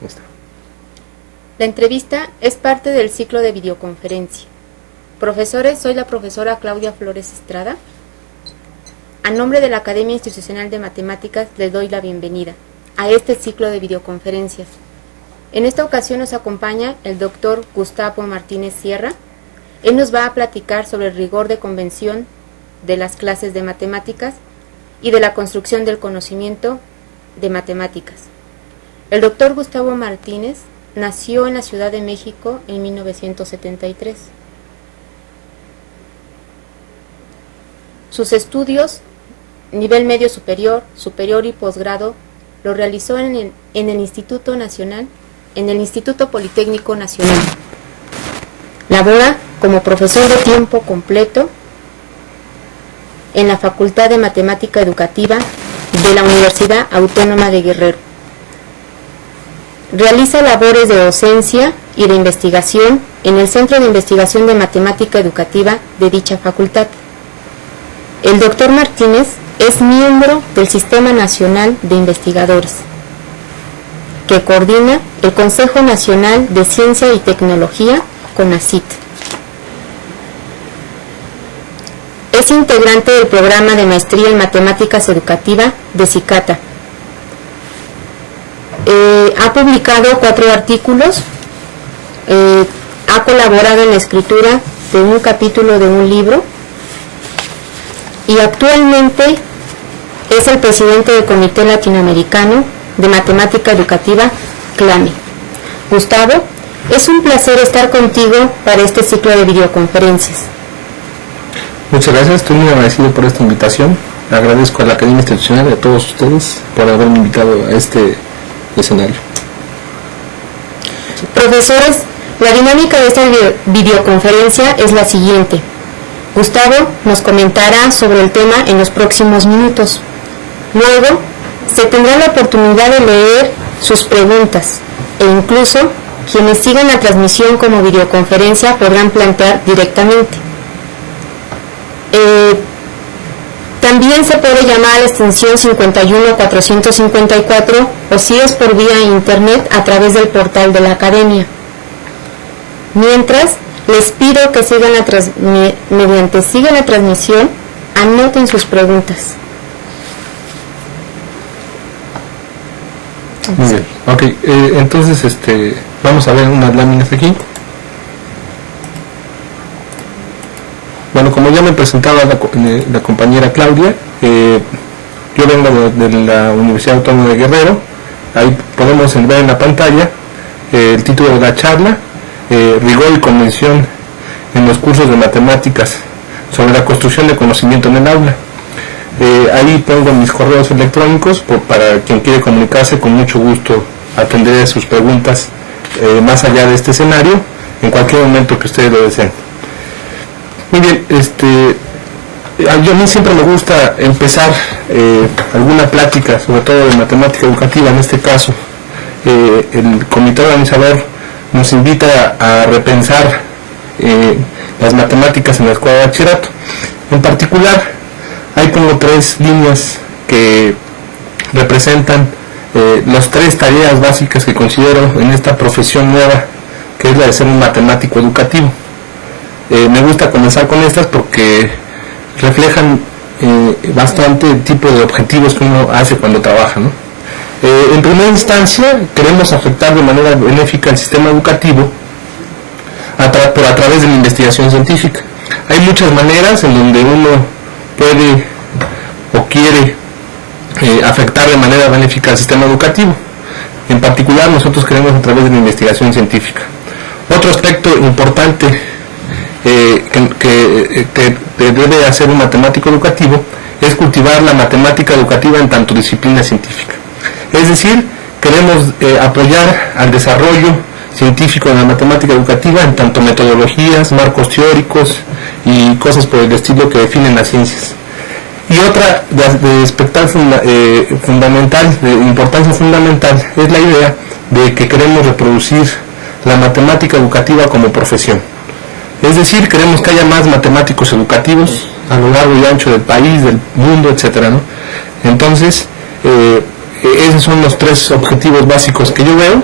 Ahí está. La entrevista es parte del ciclo de videoconferencia. Profesores, soy la profesora Claudia Flores Estrada. A nombre de la Academia Institucional de Matemáticas les doy la bienvenida a este ciclo de videoconferencias. En esta ocasión nos acompaña el doctor Gustavo Martínez Sierra. Él nos va a platicar sobre el rigor de convención de las clases de matemáticas y de la construcción del conocimiento de matemáticas. El doctor Gustavo Martínez nació en la Ciudad de México en 1973. Sus estudios, nivel medio superior, superior y posgrado, lo realizó en el Instituto Nacional, en el Instituto Politécnico Nacional. Labora como profesor de tiempo completo en la Facultad de Matemática Educativa de la Universidad Autónoma de Guerrero. Realiza labores de docencia y de investigación en el Centro de Investigación de Matemática Educativa de dicha facultad. El doctor Martínez es miembro del Sistema Nacional de Investigadores, que coordina el Consejo Nacional de Ciencia y Tecnología, CONACYT. Es integrante del programa de maestría en Matemáticas Educativa de CICATA. Ha publicado 4 artículos, ha colaborado en la escritura de un capítulo de un libro y actualmente es el presidente del Comité Latinoamericano de Matemática Educativa, CLAME. Gustavo, es un placer estar contigo para este ciclo de videoconferencias. Muchas gracias, estoy muy agradecido por esta invitación. Agradezco a la Academia Institucional y a todos ustedes por haberme invitado a este escenario. Profesores, la dinámica de esta videoconferencia es la siguiente. Gustavo nos comentará sobre el tema en los próximos minutos. Luego, se tendrá la oportunidad de leer sus preguntas e incluso quienes sigan la transmisión como videoconferencia podrán plantear directamente. También se puede llamar a la extensión 51454 o si es por vía internet a través del portal de la Academia. Mientras, les pido que sigan la transmisión, anoten sus preguntas. Muy bien, ok, entonces vamos a ver unas láminas aquí. Bueno, como ya me presentaba la compañera Claudia, yo vengo de la Universidad Autónoma de Guerrero. Ahí podemos ver en la pantalla el título de la charla, rigor y convención en los cursos de matemáticas sobre la construcción de conocimiento en el aula. Ahí pongo mis correos electrónicos para quien quiere comunicarse, con mucho gusto atenderé sus preguntas más allá de este escenario en cualquier momento que ustedes lo deseen. Muy bien, a mí siempre me gusta empezar alguna plática, sobre todo de matemática educativa. En este caso, el comité organizador nos invita a repensar las matemáticas en la escuela de bachillerato. En particular, ahí pongo 3 líneas que representan las 3 tareas básicas que considero en esta profesión nueva, que es la de ser un matemático educativo. Me gusta comenzar con estas porque reflejan bastante el tipo de objetivos que uno hace cuando trabaja, ¿no? En primera instancia, queremos afectar de manera benéfica el sistema educativo a través de la investigación científica. Hay muchas maneras en donde uno puede o quiere afectar de manera benéfica al sistema educativo. En particular, nosotros queremos a través de la investigación científica. Otro aspecto importante que debe hacer un matemático educativo es cultivar la matemática educativa en tanto disciplina científica. Es decir, queremos apoyar al desarrollo científico de la matemática educativa en tanto metodologías, marcos teóricos y cosas por el estilo que definen las ciencias. Y otra de importancia fundamental es la idea de que queremos reproducir la matemática educativa como profesión. Es decir, queremos que haya más matemáticos educativos a lo largo y ancho del país, del mundo, etcétera, ¿no? Entonces, esos son los 3 objetivos básicos que yo veo.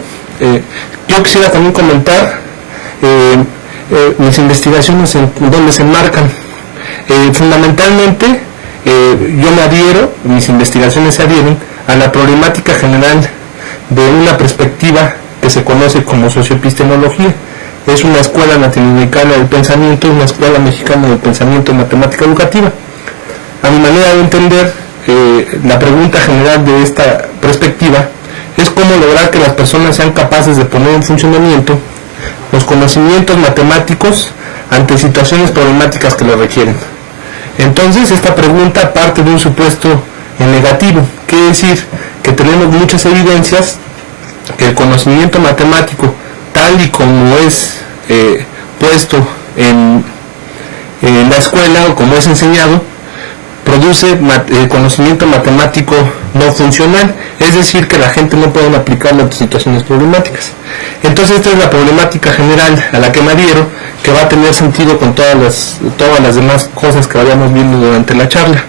Yo quisiera también comentar mis investigaciones en donde se enmarcan. Fundamentalmente, yo me adhiero, mis investigaciones se adhieren a la problemática general de una perspectiva que se conoce como socioepistemología. Es una escuela latinoamericana del pensamiento, una escuela mexicana del pensamiento en matemática educativa. A mi manera de entender, la pregunta general de esta perspectiva es cómo lograr que las personas sean capaces de poner en funcionamiento los conocimientos matemáticos ante situaciones problemáticas que lo requieren. Entonces, esta pregunta parte de un supuesto negativo, quiere decir que tenemos muchas evidencias que el conocimiento matemático, tal y como es puesto en la escuela o como es enseñado, produce conocimiento matemático no funcional, es decir, que la gente no puede aplicarlo a situaciones problemáticas. Entonces, esta es la problemática general a la que me adhiero, que va a tener sentido con todas las demás cosas que vayamos viendo durante la charla.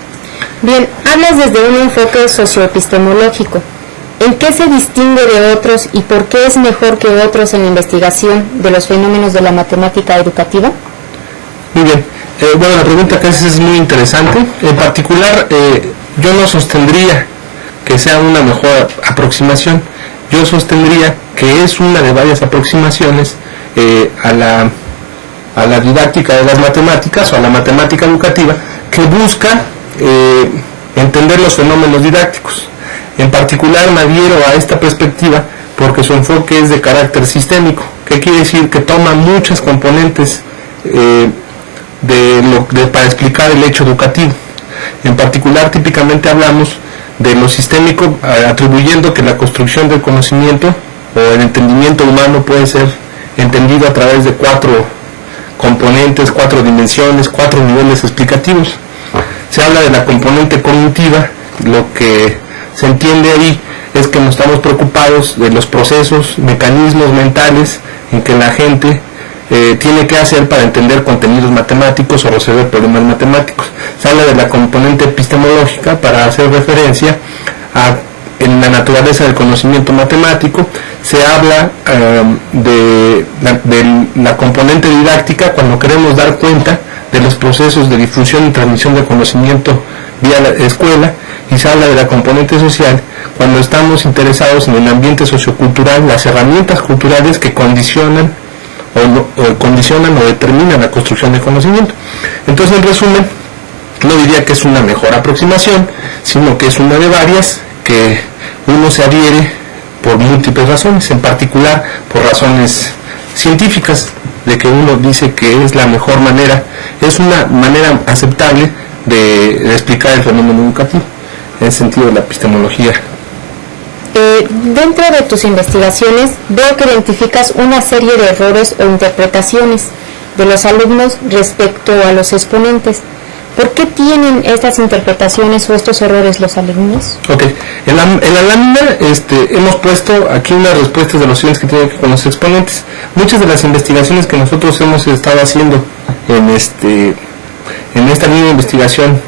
Bien, hablas desde un enfoque socioepistemológico. ¿En qué se distingue de otros y por qué es mejor que otros en la investigación de los fenómenos de la matemática educativa? Muy bien. Bueno, la pregunta que haces es muy interesante. En particular, yo no sostendría que sea una mejor aproximación. Yo sostendría que es una de varias aproximaciones a la didáctica de las matemáticas o a la matemática educativa que busca entender los fenómenos didácticos. En particular me adhiero a esta perspectiva porque su enfoque es de carácter sistémico, que quiere decir que toma muchas componentes para explicar el hecho educativo. En particular, típicamente hablamos de lo sistémico, atribuyendo que la construcción del conocimiento o el entendimiento humano puede ser entendido a través de 4 componentes, 4 dimensiones, 4 niveles explicativos. Se habla de la componente cognitiva. Lo que se entiende ahí es que nos estamos preocupados de los procesos, mecanismos mentales en que la gente tiene que hacer para entender contenidos matemáticos o resolver problemas matemáticos. Se habla de la componente epistemológica para hacer referencia en la naturaleza del conocimiento matemático. Se habla de la componente didáctica cuando queremos dar cuenta de los procesos de difusión y transmisión de conocimiento vía la escuela, y se habla de la componente social cuando estamos interesados en el ambiente sociocultural, las herramientas culturales que condicionan o determinan la construcción de conocimiento. Entonces, en resumen, no diría que es una mejor aproximación, sino que es una de varias que uno se adhiere por múltiples razones, en particular por razones científicas, de que uno dice que es la mejor manera, es una manera aceptable de explicar el fenómeno educativo, en el sentido de la epistemología. Dentro de tus investigaciones veo que identificas una serie de errores o interpretaciones de los alumnos respecto a los exponentes. ¿Por qué tienen estas interpretaciones o estos errores los alumnos? Ok, en la lámina hemos puesto aquí unas respuestas de los estudiantes que tienen que ver con los exponentes. Muchas de las investigaciones que nosotros hemos estado haciendo en esta línea de investigación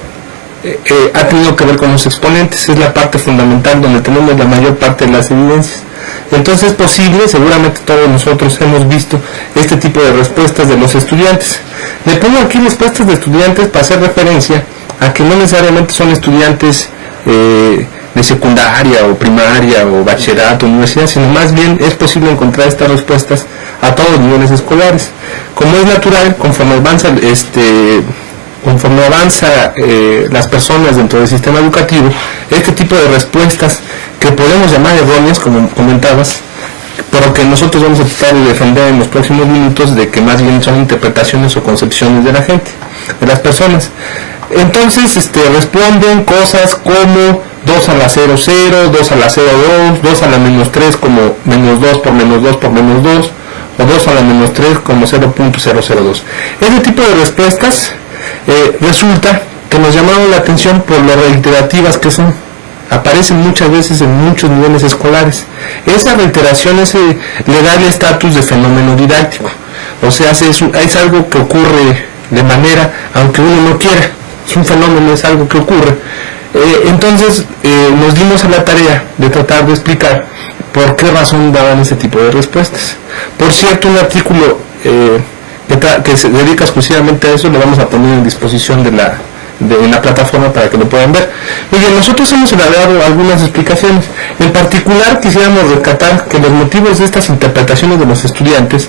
ha tenido que ver con los exponentes. Es la parte fundamental donde tenemos la mayor parte de las evidencias. Entonces es posible, seguramente todos nosotros hemos visto este tipo de respuestas de los estudiantes. Le pongo aquí respuestas de estudiantes para hacer referencia a que no necesariamente son estudiantes de secundaria o primaria o bachillerato o universidad, sino más bien es posible encontrar estas respuestas a todos los niveles escolares. Como es natural, conforme avanza las personas dentro del sistema educativo, este tipo de respuestas que podemos llamar erróneas, como comentabas, pero que nosotros vamos a tratar de defender en los próximos minutos, de que más bien son interpretaciones o concepciones de la gente, de las personas. Entonces responden cosas como 2 a la 0, 0, 2 a la 0, 2, 2 a la menos 3 como menos 2 por menos 2 por menos 2, o 2 a la menos 3 como 0.002. Este tipo de respuestas resulta que nos llamaron la atención por lo reiterativas que son. Aparecen muchas veces en muchos niveles escolares. Esa reiteración le da el estatus de fenómeno didáctico. O sea, es algo que ocurre de manera, aunque uno no quiera. Es un fenómeno, es algo que ocurre. Entonces nos dimos a la tarea de tratar de explicar por qué razón daban ese tipo de respuestas. Por cierto, un artículo que se dedica exclusivamente a eso lo vamos a poner en disposición de la plataforma para que lo puedan ver. Muy bien, nosotros hemos elaborado algunas explicaciones. En particular quisiéramos rescatar que los motivos de estas interpretaciones de los estudiantes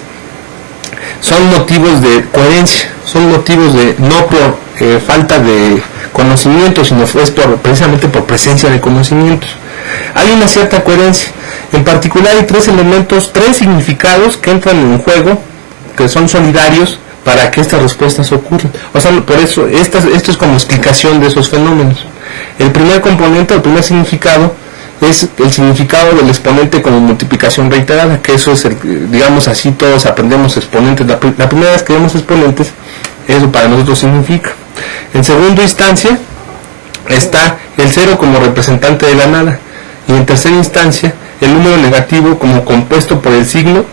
son motivos de coherencia, son motivos de no por falta de conocimiento, sino es precisamente por presencia de conocimientos. Hay una cierta coherencia. En particular hay tres elementos, tres significados que entran en juego, que son solidarios para que estas respuestas ocurran. O sea, por eso, esto es como explicación de esos fenómenos. El primer componente, el primer significado, es el significado del exponente como multiplicación reiterada, que eso es, digamos así, todos aprendemos exponentes. La primera vez que vemos exponentes, eso para nosotros significa. En segunda instancia, está el cero como representante de la nada. Y en tercera instancia, el número negativo como compuesto por el signo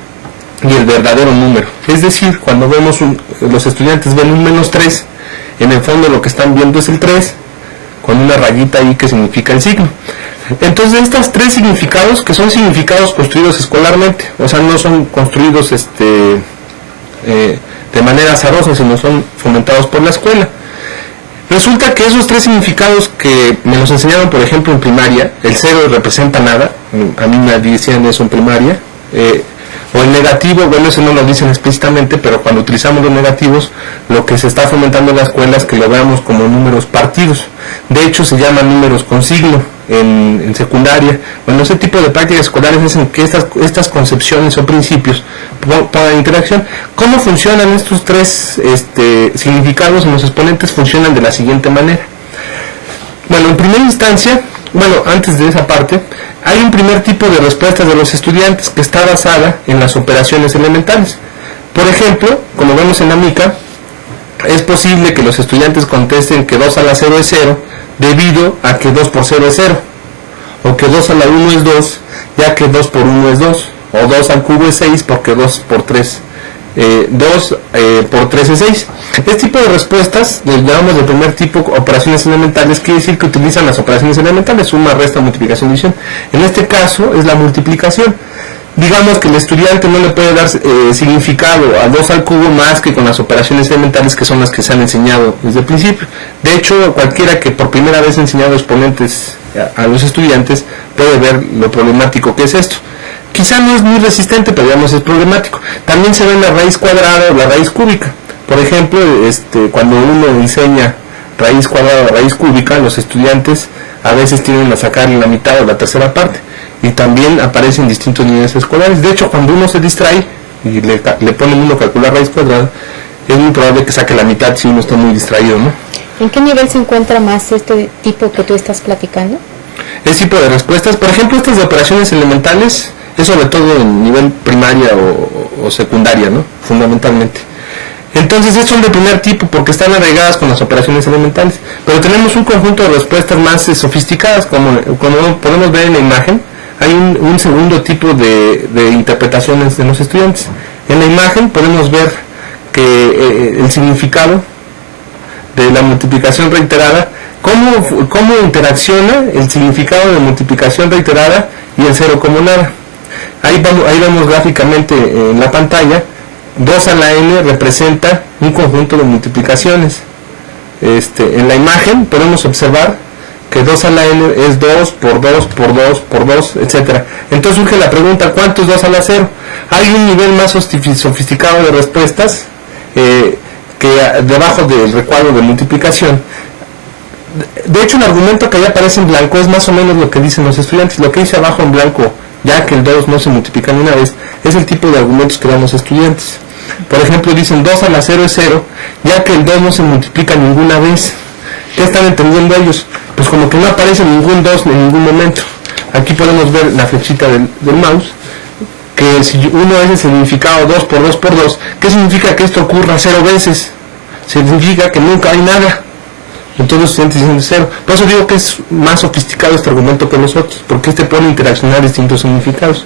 y el verdadero número. Es decir, cuando vemos los estudiantes ven un -3, en el fondo lo que están viendo es el 3, con una rayita ahí que significa el signo. Entonces, estos tres significados, que son significados construidos escolarmente, o sea, no son construidos de manera azarosa, sino son fomentados por la escuela. Resulta que esos tres significados que me los enseñaron, por ejemplo, en primaria, el cero representa nada, a mí me decían eso en primaria, o el negativo, bueno, eso no lo dicen explícitamente, pero cuando utilizamos los negativos, lo que se está fomentando en la escuela es que lo veamos como números partidos. De hecho, se llaman números con signo en secundaria. Bueno, ese tipo de prácticas escolares hacen que estas concepciones o principios pongan interacción. ¿Cómo funcionan estos tres significados en los exponentes? Funcionan de la siguiente manera. Bueno, en primera instancia, antes de esa parte, hay un primer tipo de respuestas de los estudiantes que está basada en las operaciones elementales. Por ejemplo, como vemos en la mica, es posible que los estudiantes contesten que 2 a la 0 es 0, debido a que 2 por 0 es 0, o que 2 a la 1 es 2, ya que 2 por 1 es 2, o 2 al cubo es 6, porque 2 por 3 por 3 es 6. Este tipo de respuestas, llamamos de primer tipo operaciones elementales, quiere decir que utilizan las operaciones elementales, suma, resta, multiplicación, división. En este caso es la multiplicación. Digamos que el estudiante no le puede dar significado a 2 al cubo más que con las operaciones elementales, que son las que se han enseñado desde el principio. De hecho, cualquiera que por primera vez ha enseñado exponentes a los estudiantes puede ver lo problemático que es esto. Quizá no es muy resistente, pero digamos es problemático. También se ve la raíz cuadrada o la raíz cúbica. Por ejemplo, cuando uno enseña raíz cuadrada o raíz cúbica, los estudiantes a veces tienden a sacar la mitad o la tercera parte. Y también aparecen distintos niveles escolares. De hecho, cuando uno se distrae y le ponen uno a calcular raíz cuadrada, es muy probable que saque la mitad si uno está muy distraído, ¿no? ¿En qué nivel se encuentra más este tipo que tú estás platicando? Ese tipo de respuestas, por ejemplo, estas de operaciones elementales, es sobre todo en nivel primaria o secundaria, ¿no? Fundamentalmente. Entonces, estos son de primer tipo porque están arraigadas con las operaciones elementales. Pero tenemos un conjunto de respuestas más sofisticadas, como podemos ver en la imagen. Hay un segundo tipo de interpretaciones de los estudiantes. En la imagen podemos ver que el significado de la multiplicación reiterada, cómo interacciona el significado de multiplicación reiterada y el cero como nada. Ahí vemos gráficamente en la pantalla, 2 a la n representa un conjunto de multiplicaciones. En la imagen podemos observar que 2 a la n es 2 por 2 por 2 por 2, etc. Entonces surge la pregunta, ¿cuánto es 2 a la 0? Hay un nivel más sofisticado de respuestas que debajo del recuadro de multiplicación. De hecho, el argumento que ahí aparece en blanco es más o menos lo que dicen los estudiantes. Lo que dice abajo en blanco, ya que el 2 no se multiplica ni una vez, es el tipo de argumentos que dan los estudiantes. Por ejemplo, dicen 2 a la 0 es 0, ya que el 2 no se multiplica ninguna vez. ¿Qué están entendiendo ellos? Pues como que no aparece ningún 2 en ningún momento. Aquí podemos ver la flechita del mouse, que si uno es el significado 2 por 2 por 2, ¿qué significa que esto ocurra 0 veces? Significa que nunca hay nada. Entonces los estudiantes dicen 0. Por eso digo que es más sofisticado este argumento que los otros, porque puede interaccionar distintos significados.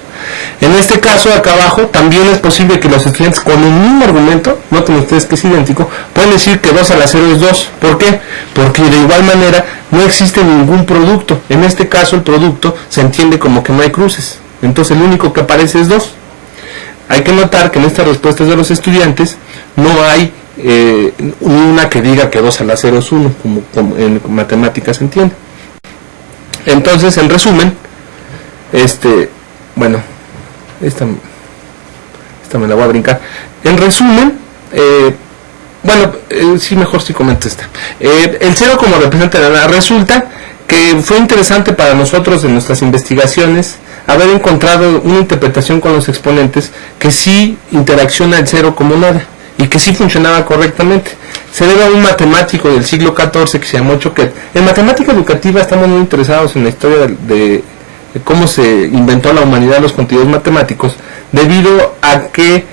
En este caso, acá abajo, también es posible que los estudiantes con el mismo argumento, noten ustedes que es idéntico, pueden decir que 2 a la 0 es 2. ¿Por qué? Porque de igual manera no existe ningún producto. En este caso el producto se entiende como que no hay cruces. Entonces el único que aparece es 2. Hay que notar que en estas respuestas de los estudiantes no hay una que diga que 2 a la 0 es 1, como en matemáticas se entiende. Entonces, en resumen, bueno, esta me la voy a brincar. En resumen, sí, mejor si comento esta. El 0 como representante de la nada, resulta que fue interesante para nosotros en nuestras investigaciones haber encontrado una interpretación con los exponentes que sí interacciona el 0 como nada y que sí funcionaba correctamente. Se debe a un matemático del siglo XIV que se llamó Choquet. En matemática educativa estamos muy interesados en la historia de cómo se inventó la humanidad los contenidos matemáticos, debido a que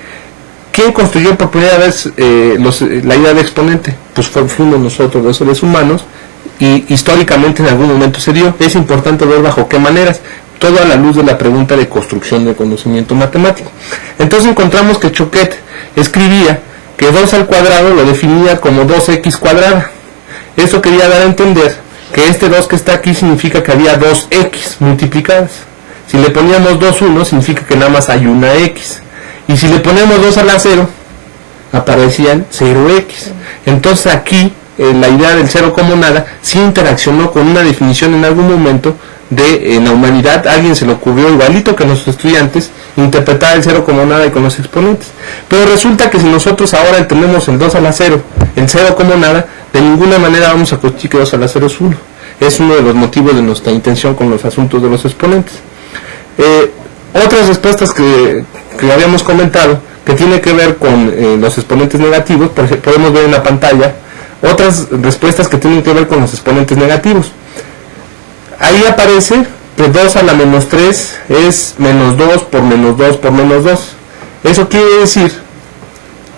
¿quién construyó por primera vez la idea de exponente? Pues fuimos nosotros, los seres humanos, y históricamente en algún momento se dio. Es importante ver bajo qué maneras, todo a la luz de la pregunta de construcción del conocimiento matemático. Entonces encontramos que Choquet escribía que 2 al cuadrado lo definía como 2x cuadrada. Eso quería dar a entender que este 2 que está aquí significa que había 2x multiplicadas. Si le poníamos 2 1 significa que nada más hay una x. Y si le ponemos 2 a la 0, aparecían 0x. Entonces aquí la idea del 0 como nada sí interaccionó con una definición en algún momento de en la humanidad. A alguien se le ocurrió, igualito que a los estudiantes, interpretar el 0 como nada y con los exponentes. Pero resulta que si nosotros ahora entendemos el 2 a la 0, el 0 como nada, de ninguna manera vamos a constituir que 2 a la 0 es 1. Es uno de los motivos de nuestra intención con los asuntos de los exponentes. Otras respuestas que habíamos comentado, que tiene que ver con los exponentes negativos, podemos ver en la pantalla otras respuestas que tienen que ver con los exponentes negativos. Ahí aparece que 2 a la menos 3 es menos 2 por menos 2 por menos 2. Eso quiere decir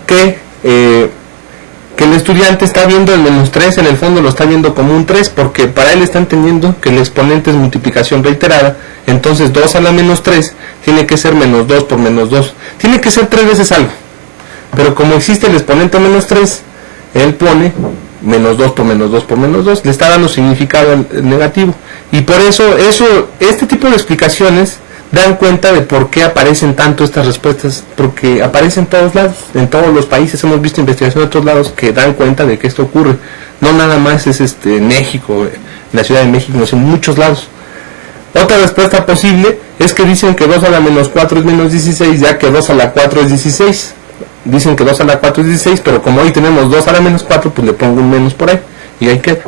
que el estudiante está viendo el menos 3, en el fondo lo está viendo como un 3, porque para él está entendiendo que el exponente es multiplicación reiterada. Entonces 2 a la menos 3 tiene que ser menos 2 por menos 2. Tiene que ser 3 veces algo. Pero como existe el exponente menos 3, él pone menos 2 por menos 2 por menos 2. Le está dando significado negativo. Y por eso, este tipo de explicaciones dan cuenta de por qué aparecen tanto estas respuestas, porque aparecen en todos lados, en todos los países. Hemos visto investigaciones de otros lados que dan cuenta de que esto ocurre. No nada más es en México, en la Ciudad de México, sino en muchos lados. Otra respuesta posible es que dicen que 2 a la menos 4 es menos 16, ya que 2 a la 4 es 16. Dicen que 2 a la 4 es 16, pero como hoy tenemos 2 a la menos 4, pues le pongo un menos por ahí, y ahí queda.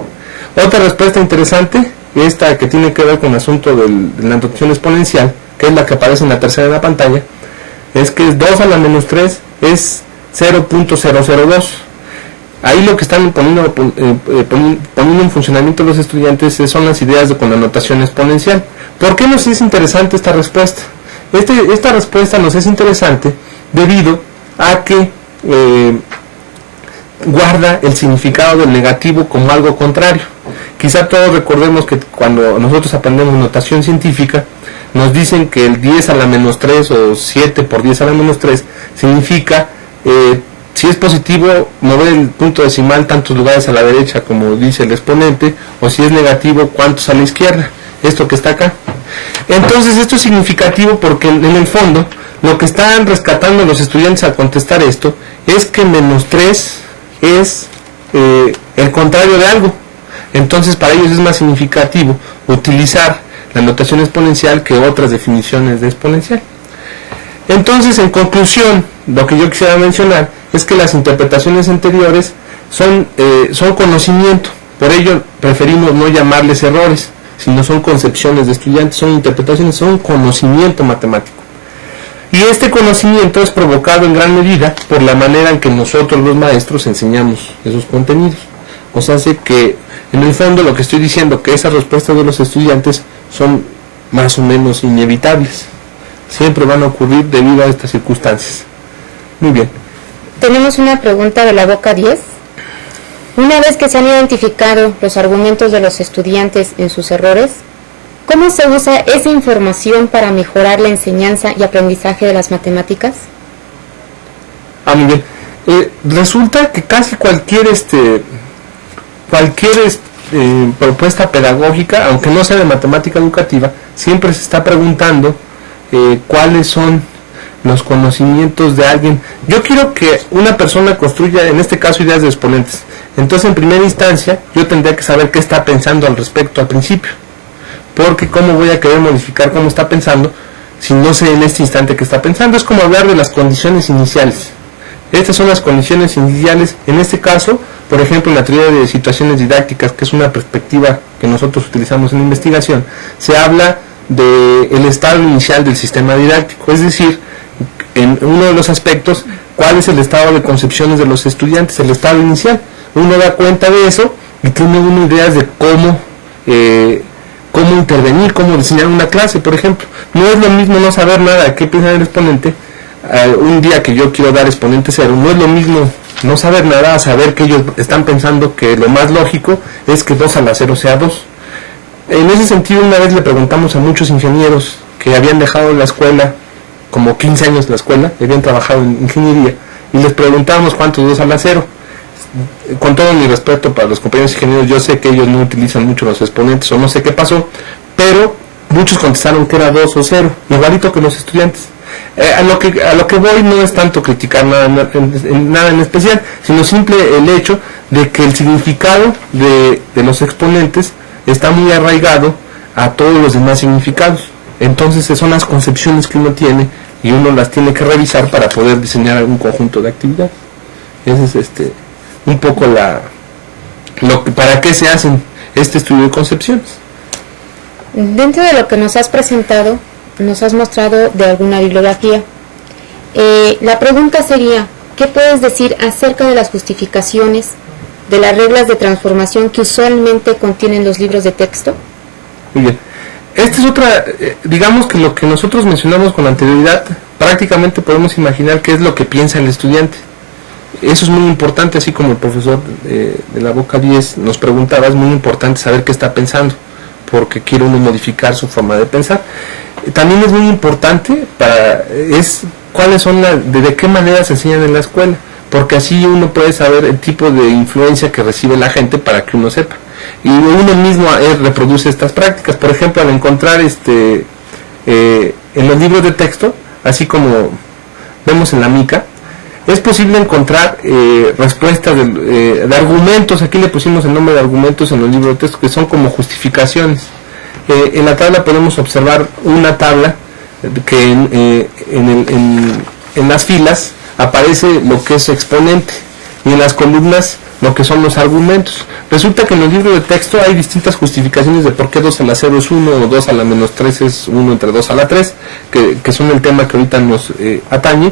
Otra respuesta interesante, esta que tiene que ver con el asunto de la inducción exponencial, que es la que aparece en la tercera de la pantalla, es que 2 a la menos 3 es 0.002. Ahí lo que están poniendo en funcionamiento los estudiantes son las ideas con la notación exponencial. ¿Por qué nos es interesante esta respuesta? Esta respuesta nos es interesante debido a que guarda el significado del negativo como algo contrario. Quizá todos recordemos que cuando nosotros aprendemos notación científica, nos dicen que el 10 a la menos 3 o 7 por 10 a la menos 3 significa, si es positivo, mover el punto decimal tantos lugares a la derecha, como dice el exponente, o si es negativo, cuántos a la izquierda, esto que está acá. Entonces esto es significativo porque en el fondo lo que están rescatando los estudiantes al contestar esto es que menos 3 es el contrario de algo. Entonces para ellos es más significativo utilizar la notación exponencial que otras definiciones de exponencial. Entonces, en conclusión, lo que yo quisiera mencionar es que las interpretaciones anteriores son conocimiento. Por ello preferimos no llamarles errores, sino son concepciones de estudiantes, son interpretaciones, son conocimiento matemático. Y este conocimiento es provocado en gran medida por la manera en que nosotros los maestros enseñamos esos contenidos. O sea, hace que en el fondo lo que estoy diciendo, que esas respuestas de los estudiantes son más o menos inevitables. Siempre van a ocurrir debido a estas circunstancias. Muy bien. Tenemos una pregunta de la boca 10. Una vez que se han identificado los argumentos de los estudiantes en sus errores, ¿cómo se usa esa información para mejorar la enseñanza y aprendizaje de las matemáticas? Muy bien. Resulta que casi cualquier propuesta pedagógica, aunque no sea de matemática educativa, siempre se está preguntando cuáles son los conocimientos de alguien. Yo quiero que una persona construya, en este caso, ideas de exponentes. Entonces, en primera instancia, yo tendría que saber qué está pensando al respecto al principio. Porque cómo voy a querer modificar cómo está pensando si no sé en este instante qué está pensando. Es como hablar de las condiciones iniciales. Estas son las condiciones iniciales. En este caso, por ejemplo, en la teoría de situaciones didácticas, que es una perspectiva que nosotros utilizamos en investigación, se habla del estado inicial del sistema didáctico, es decir, en uno de los aspectos, cuál es el estado de concepciones de los estudiantes, el estado inicial. Uno da cuenta de eso y tiene uno ideas de cómo intervenir, cómo diseñar una clase, por ejemplo. No es lo mismo no saber nada de qué piensa el exponente. Un día que yo quiero dar exponente cero, no es lo mismo no saber nada a saber que ellos están pensando que lo más lógico es que 2 a la 0 sea 2. En ese sentido, una vez le preguntamos a muchos ingenieros que habían dejado la escuela, como 15 años la escuela, habían trabajado en ingeniería, y les preguntábamos cuántos 2 a la 0. Con todo mi respeto para los compañeros ingenieros, yo sé que ellos no utilizan mucho los exponentes o no sé qué pasó, pero muchos contestaron que era 2 o 0, igualito que los estudiantes. A lo que voy no es tanto criticar nada en especial, sino simple el hecho de que el significado de los exponentes está muy arraigado a todos los demás significados. Entonces son las concepciones que uno tiene y uno las tiene que revisar para poder diseñar algún conjunto de actividades. Ese es un poco para qué se hacen este estudio de concepciones. Dentro de lo que nos has presentado, nos has mostrado de alguna bibliografía. La pregunta sería, ¿qué puedes decir acerca de las justificaciones de las reglas de transformación que usualmente contienen los libros de texto? Muy bien. Esta es otra, digamos que lo que nosotros mencionamos con anterioridad, prácticamente podemos imaginar qué es lo que piensa el estudiante. Eso es muy importante, así como el profesor de la Boca 10 nos preguntaba, es muy importante saber qué está pensando, porque quiere uno modificar su forma de pensar. También es muy importante cuáles son de qué manera se enseñan en la escuela, porque así uno puede saber el tipo de influencia que recibe la gente para que uno sepa. Y uno mismo reproduce estas prácticas. Por ejemplo, al encontrar en los libros de texto, así como vemos en la mica, es posible encontrar respuestas de argumentos. Aquí le pusimos el nombre de argumentos en los libros de texto, que son como justificaciones. En la tabla podemos observar una tabla que en las filas aparece lo que es exponente y en las columnas lo que son los argumentos. Resulta que en los libros de texto hay distintas justificaciones de por qué 2 a la 0 es 1 o 2 a la menos 3 es 1 entre 2 a la 3, que son el tema que ahorita nos atañe.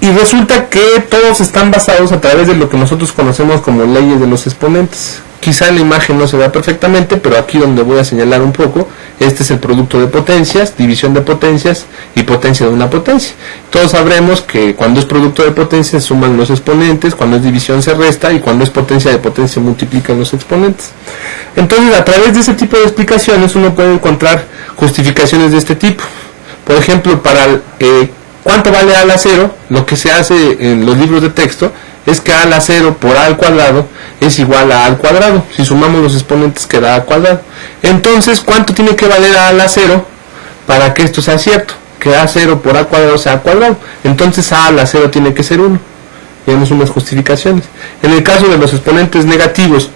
Y resulta que todos están basados a través de lo que nosotros conocemos como leyes de los exponentes. Quizá en la imagen no se vea perfectamente, pero aquí donde voy a señalar un poco, este es el producto de potencias, división de potencias y potencia de una potencia. Todos sabremos que cuando es producto de potencias se suman los exponentes, cuando es división se resta y cuando es potencia de potencia se multiplican los exponentes. Entonces, a través de ese tipo de explicaciones uno puede encontrar justificaciones de este tipo. Por ejemplo, para ¿cuánto vale a la 0? Lo que se hace en los libros de texto es que a la 0 por a al cuadrado es igual a al cuadrado. Si sumamos los exponentes queda a cuadrado. Entonces, ¿cuánto tiene que valer a la 0 para que esto sea cierto? Que a 0 por a cuadrado sea a cuadrado. Entonces a la 0 tiene que ser 1. Tenemos unas justificaciones. En el caso de los exponentes negativos,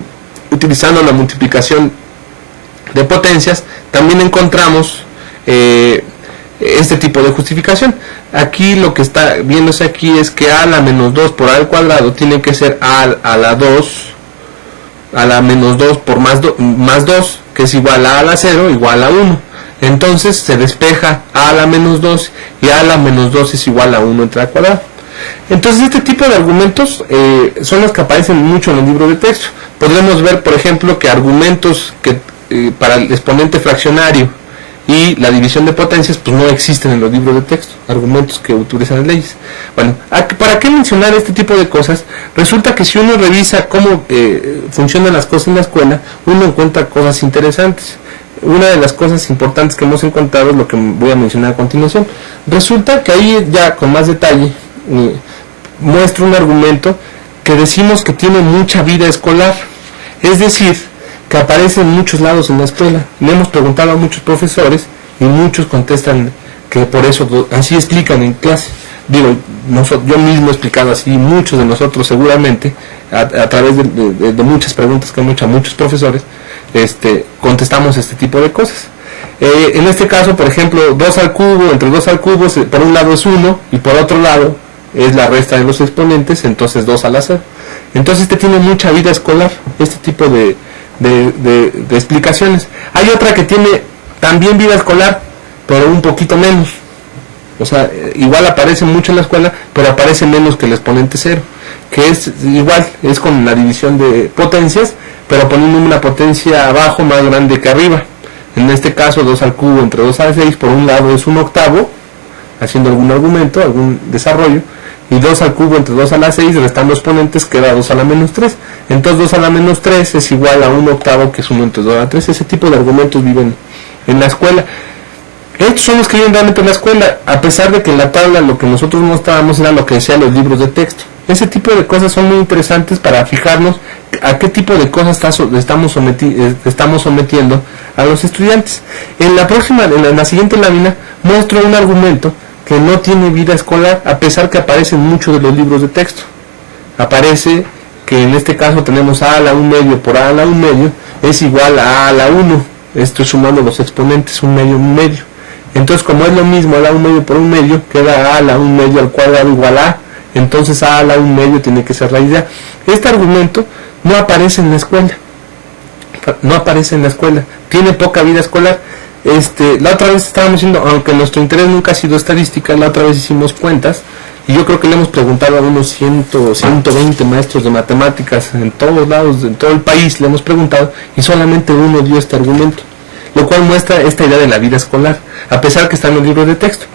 utilizando la multiplicación de potencias, también encontramos este tipo de justificación. Aquí lo que está viéndose aquí es que a la menos 2 por a al cuadrado tiene que ser a la 2 a la menos 2 por más 2, que es igual a la 0 igual a 1. Entonces se despeja a la menos 2 y a la menos 2 es igual a 1 entre a cuadrado. Entonces este tipo de argumentos son los que aparecen mucho en el libro de texto. Podremos ver, por ejemplo, que argumentos que para el exponente fraccionario y la división de potencias pues no existen en los libros de texto, argumentos que utilizan las leyes. Bueno, ¿para qué mencionar este tipo de cosas? Resulta que si uno revisa cómo funcionan las cosas en la escuela, uno encuentra cosas interesantes. Una de las cosas importantes que hemos encontrado es lo que voy a mencionar a continuación. Resulta que ahí ya con más detalle muestra un argumento que decimos que tiene mucha vida escolar, es decir, que aparece en muchos lados en la escuela. Le hemos preguntado a muchos profesores y y muchos contestan que por eso así explican en clase. Digo, yo mismo he explicado así, muchos de nosotros seguramente, a través de muchas preguntas que han hecho a muchos profesores, contestamos este tipo de cosas. En este caso, por ejemplo, 2 al cubo, entre 2 al cubo, por un lado es 1 y por otro lado es la resta de los exponentes, entonces 2 al azar. Entonces tiene mucha vida escolar, este tipo de explicaciones. Hay otra que tiene también vida escolar, pero un poquito menos. O sea, igual aparece mucho en la escuela, pero aparece menos que el exponente 0, que es igual, es con la división de potencias, pero poniendo una potencia abajo más grande que arriba. En este caso, 2 al cubo entre 2 a la 6, por un lado es 1/8, haciendo algún argumento, algún desarrollo, y 2 al cubo entre 2 a la 6, restando exponentes, queda 2 a la menos 3. Entonces 2 a la menos 3 es igual a 1/8, que es 1 entre 2 a la 3. Ese tipo de argumentos viven en la escuela. Estos son los que viven realmente en la escuela, a pesar de que en la tabla lo que nosotros mostrábamos era lo que decían los libros de texto. Ese tipo de cosas son muy interesantes para fijarnos a qué tipo de cosas estamos sometiendo a los estudiantes. En la siguiente lámina muestro un argumento que no tiene vida escolar, a pesar que aparece en muchos de los libros de texto. Aparece que en este caso tenemos a la 1 medio por a la 1 medio es igual a la 1. Estoy sumando los exponentes, 1 medio, 1 medio. Entonces, como es lo mismo a la 1 medio por 1 medio, queda a la 1 medio al cuadrado igual a. Entonces a la 1 medio tiene que ser raíz de a. Este argumento no aparece en la escuela. No aparece en la escuela. Tiene poca vida escolar. La otra vez estábamos diciendo, aunque nuestro interés nunca ha sido estadística, la otra vez hicimos cuentas, y yo creo que le hemos preguntado a unos 120 maestros de matemáticas en todos lados, en todo el país, le hemos preguntado, y solamente uno dio este argumento, lo cual muestra esta idea de la vida escolar, a pesar que está en los libros de texto.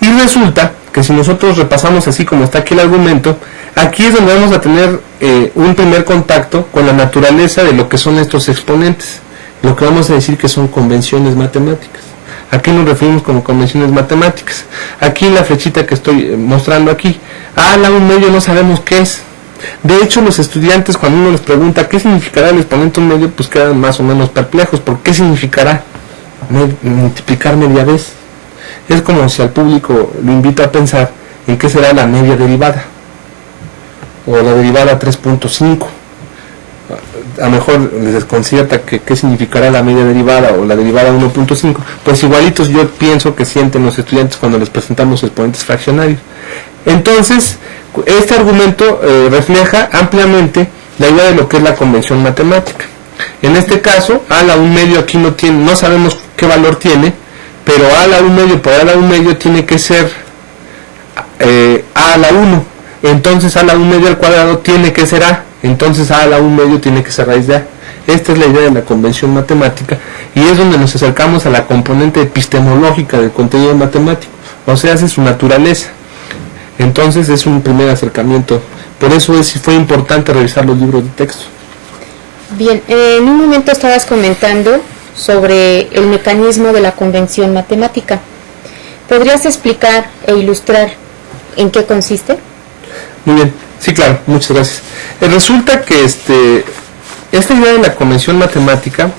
Y resulta que si nosotros repasamos así como está aquí el argumento, aquí es donde vamos a tener un primer contacto con la naturaleza de lo que son estos exponentes, lo que vamos a decir que son convenciones matemáticas. ¿A qué nos referimos como convenciones matemáticas? Aquí en la flechita que estoy mostrando aquí, a la 1 medio no sabemos qué es. De hecho, los estudiantes, cuando uno les pregunta qué significará el exponente 1 medio, pues quedan más o menos perplejos. ¿Por qué significará multiplicar media vez? Es como si al público lo invito a pensar en qué será la media derivada, o la derivada 3.5. A lo mejor les desconcierta qué significará la media derivada o la derivada 1.5. Pues igualitos yo pienso que sienten los estudiantes cuando les presentamos exponentes fraccionarios. Entonces, este argumento refleja ampliamente la idea de lo que es la convención matemática. En este caso, a la 1 medio aquí no sabemos qué valor tiene, pero a la 1 medio por a la 1 medio tiene que ser a la 1. Entonces a la 1 medio al cuadrado tiene que ser a. Entonces a la 1 medio tiene que ser raíz de a. Esta es la idea de la convención matemática, y es donde nos acercamos a la componente epistemológica del contenido matemático, o sea, es su naturaleza. Entonces es un primer acercamiento. Por eso fue importante revisar los libros de texto. Bien, en un momento estabas comentando sobre el mecanismo de la convención matemática. ¿Podrías explicar e ilustrar en qué consiste? Muy bien, sí, claro, muchas gracias. Resulta que esta idea de la convención matemática,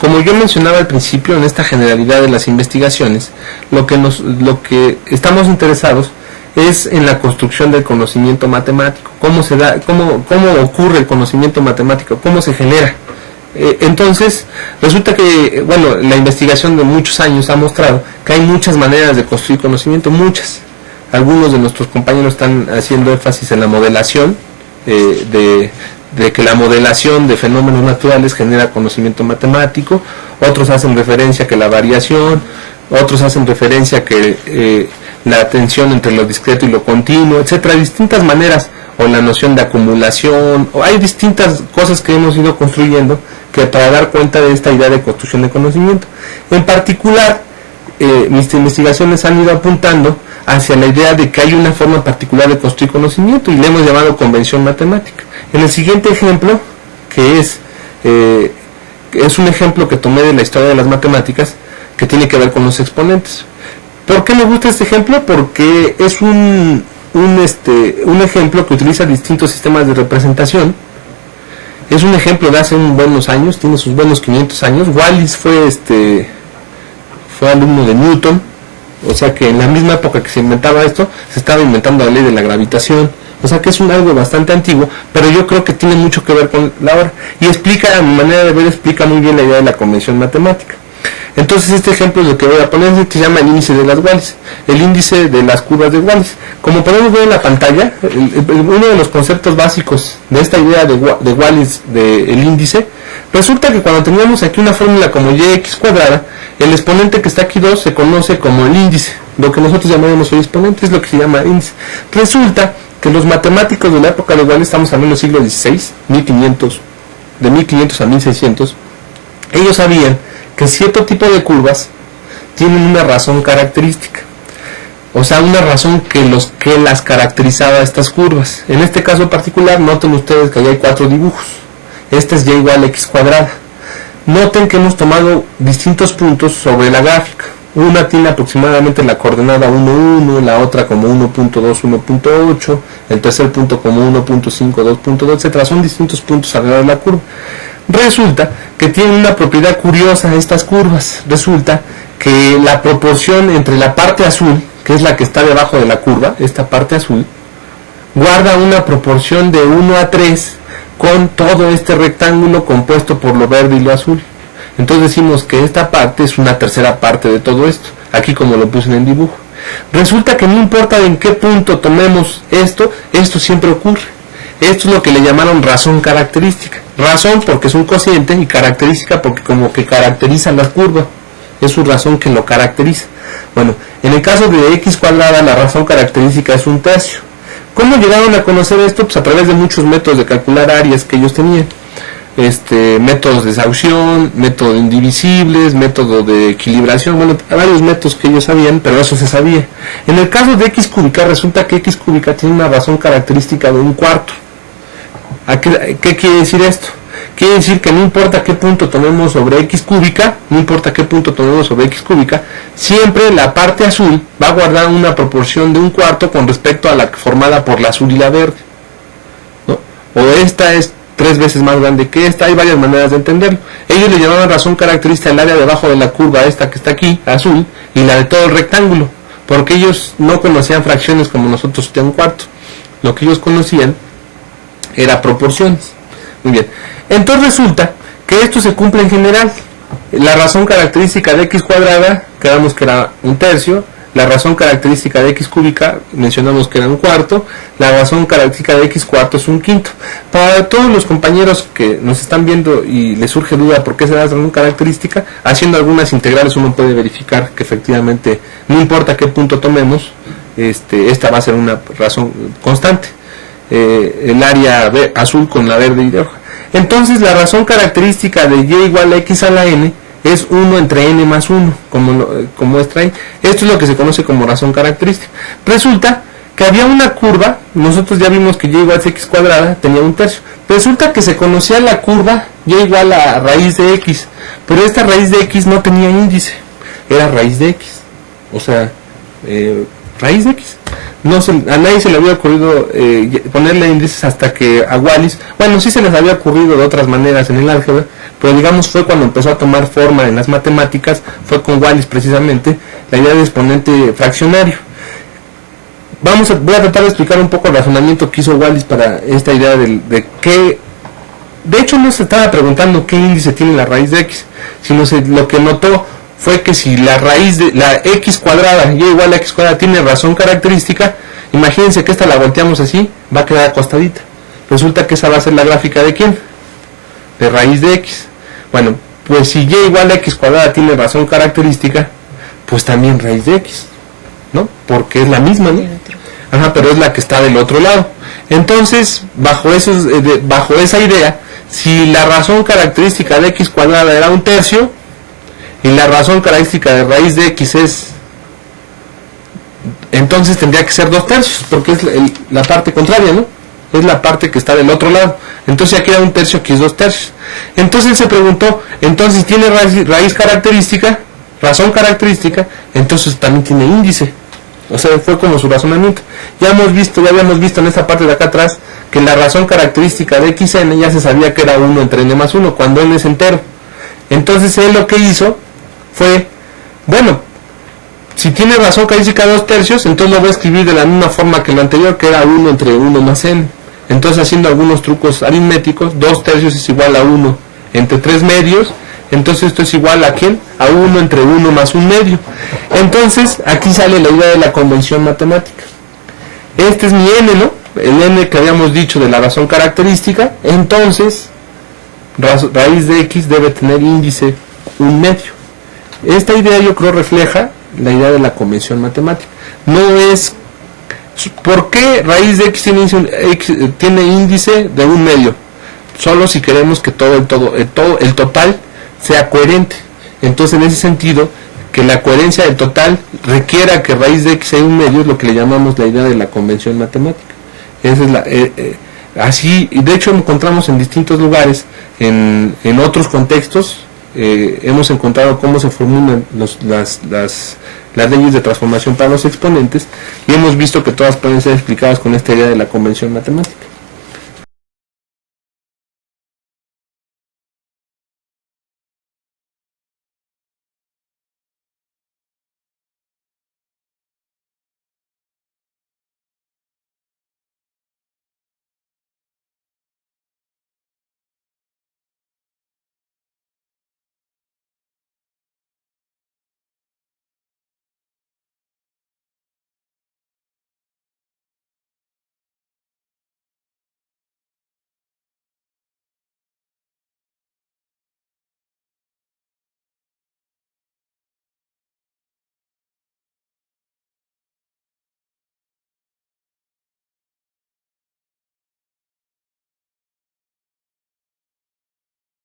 como yo mencionaba al principio, en esta generalidad de las investigaciones, lo que estamos interesados es en la construcción del conocimiento matemático, cómo se da, cómo ocurre el conocimiento matemático, cómo se genera. Entonces, resulta que, bueno, la investigación de muchos años ha mostrado que hay muchas maneras de construir conocimiento, muchas. Algunos de nuestros compañeros están haciendo énfasis en la modelación, de que la modelación de fenómenos naturales genera conocimiento matemático, otros hacen referencia a que la variación, otros hacen referencia a que la tensión entre lo discreto y lo continuo, etcétera, distintas maneras, o la noción de acumulación, o hay distintas cosas que hemos ido construyendo que para dar cuenta de esta idea de construcción de conocimiento. En particular, mis investigaciones han ido apuntando hacia la idea de que hay una forma particular de construir conocimiento, y le hemos llamado convención matemática. En el siguiente ejemplo, que es un ejemplo que tomé de la historia de las matemáticas, que tiene que ver con los exponentes. ¿Por qué me gusta este ejemplo? Porque es un ejemplo que utiliza distintos sistemas de representación. Es un ejemplo de hace buenos años, tiene sus buenos 500 años. Wallis fue alumno de Newton, o sea que en la misma época que se inventaba esto, se estaba inventando la ley de la gravitación, o sea que es algo bastante antiguo, pero yo creo que tiene mucho que ver con la hora, y explica, a mi manera de ver, explica muy bien la idea de la convención matemática. Entonces este ejemplo es lo que voy a poner, que se llama el índice de las Wallis, el índice de las curvas de Wallis. Como podemos ver en la pantalla, uno de los conceptos básicos de esta idea de Wallis, del índice, resulta que cuando teníamos aquí una fórmula como y(x²), el exponente que está aquí 2 se conoce como el índice, lo que nosotros llamaremos hoy exponente es lo que se llama índice. Resulta que los matemáticos de la época de Wallis, estamos hablando del siglo XVI, de 1500 a 1600, ellos sabían que cierto tipo de curvas tienen una razón característica, o sea, una razón que las caracterizaba a estas curvas. En este caso particular, noten ustedes que ahí hay 4 dibujos. Este es y igual a x². Noten que hemos tomado distintos puntos sobre la gráfica. Una tiene aproximadamente la coordenada 1, 1, la otra como 1.2, 1.8, el tercer punto como 1.5, 2.2, etc. Son distintos puntos alrededor de la curva. Resulta que tienen una propiedad curiosa estas curvas. Resulta que la proporción entre la parte azul, que es la que está debajo de la curva, esta parte azul, guarda una proporción de 1 a 3 con todo este rectángulo compuesto por lo verde y lo azul. Entonces decimos que esta parte es una tercera parte de todo esto, aquí como lo puse en el dibujo. Resulta que no importa en qué punto tomemos esto siempre ocurre. Esto es lo que le llamaron razón característica. Razón porque es un cociente y característica porque como que caracteriza la curva. Es su razón que lo caracteriza. Bueno, en el caso de x², la razón característica es 1/3. ¿Cómo llegaron a conocer esto? Pues a través de muchos métodos de calcular áreas que ellos tenían. Métodos de Saussure, método de indivisibles, método de equilibración, bueno, varios métodos que ellos sabían, pero eso se sabía. En el caso de x³, resulta que x³ tiene una razón característica de 1/4. ¿Qué quiere decir esto? Quiere decir que no importa qué punto tomemos sobre x³, siempre la parte azul va a guardar una proporción de 1/4 con respecto a la formada por la azul y la verde, ¿no? O esta es 3 veces más grande que esta. Hay varias maneras de entenderlo. Ellos le llamaban razón característica el área debajo de la curva esta que está aquí, azul, y la de todo el rectángulo, porque ellos no conocían fracciones como nosotros de 1/4. Lo que ellos conocían era proporciones. Muy bien. Entonces resulta que esto se cumple en general. La razón característica de x², quedamos que era 1/3. La razón característica de x³, mencionamos que era 1/4. La razón característica de x² es 1/5. Para todos los compañeros que nos están viendo y les surge duda por qué se da la razón característica, haciendo algunas integrales uno puede verificar que efectivamente, no importa qué punto tomemos, esta va a ser una razón constante. El área azul con la verde y roja. Entonces la razón característica de y igual a x a la n es 1 entre n más 1, como muestra ahí. Esto es lo que se conoce como razón característica. Resulta que había una curva, nosotros ya vimos que y igual a x² tenía 1/3. Resulta que se conocía la curva y igual a raíz de x, pero esta raíz de x no tenía índice, era raíz de x, o sea, raíz de x. A nadie se le había ocurrido ponerle índices hasta que a Wallis, bueno, sí se les había ocurrido de otras maneras en el álgebra, pero digamos fue cuando empezó a tomar forma en las matemáticas, fue con Wallis precisamente, la idea de exponente fraccionario. Voy a tratar de explicar un poco el razonamiento que hizo Wallis para esta idea de qué. De hecho no se estaba preguntando qué índice tiene la raíz de x, sino lo que notó fue que si la raíz de la x², y igual a x², tiene razón característica, imagínense que esta la volteamos así, va a quedar acostadita. Resulta que esa va a ser la gráfica de ¿quién? De raíz de x. Bueno, pues si y igual a x² tiene razón característica, pues también raíz de x, ¿no? Porque es la misma, ¿no? Ajá, pero es la que está del otro lado. Entonces, bajo esa idea, si la razón característica de x² era 1/3, y la razón característica de raíz de x es, entonces tendría que ser 2/3, porque es la parte contraria, ¿no? Es la parte que está del otro lado. Entonces aquí era 1/3, aquí es 2/3. Entonces él se preguntó, entonces si tiene raíz característica, razón característica, entonces también tiene índice. O sea, fue como su razonamiento. Ya habíamos visto en esta parte de acá atrás que la razón característica de xn ya se sabía que era 1 entre n más 1, cuando n es entero. Entonces él lo que hizo fue Bueno, si tiene razón carística 2/3, entonces lo voy a escribir de la misma forma que lo anterior, que era 1 entre 1 más n. Entonces, haciendo algunos trucos aritméticos, 2/3 es igual a 1 entre 3 medios. Entonces esto es igual a ¿quién? A 1 entre 1 más 1 medio. Entonces aquí sale la idea de la convención matemática. Este es mi n, ¿no? El n que habíamos dicho de la razón característica. Entonces raíz de x debe tener índice 1 medio. Esta idea yo creo refleja la idea de la convención matemática. No es ¿por qué raíz de x tiene índice de 1 medio? Solo si queremos que el total sea coherente. Entonces, en ese sentido, que la coherencia del total requiera que raíz de x sea 1 medio, es lo que le llamamos la idea de la convención matemática. Esa es así, y de hecho encontramos en distintos lugares, en otros contextos, hemos encontrado cómo se formulan las leyes de transformación para los exponentes, y hemos visto que todas pueden ser explicadas con esta idea de la convención matemática.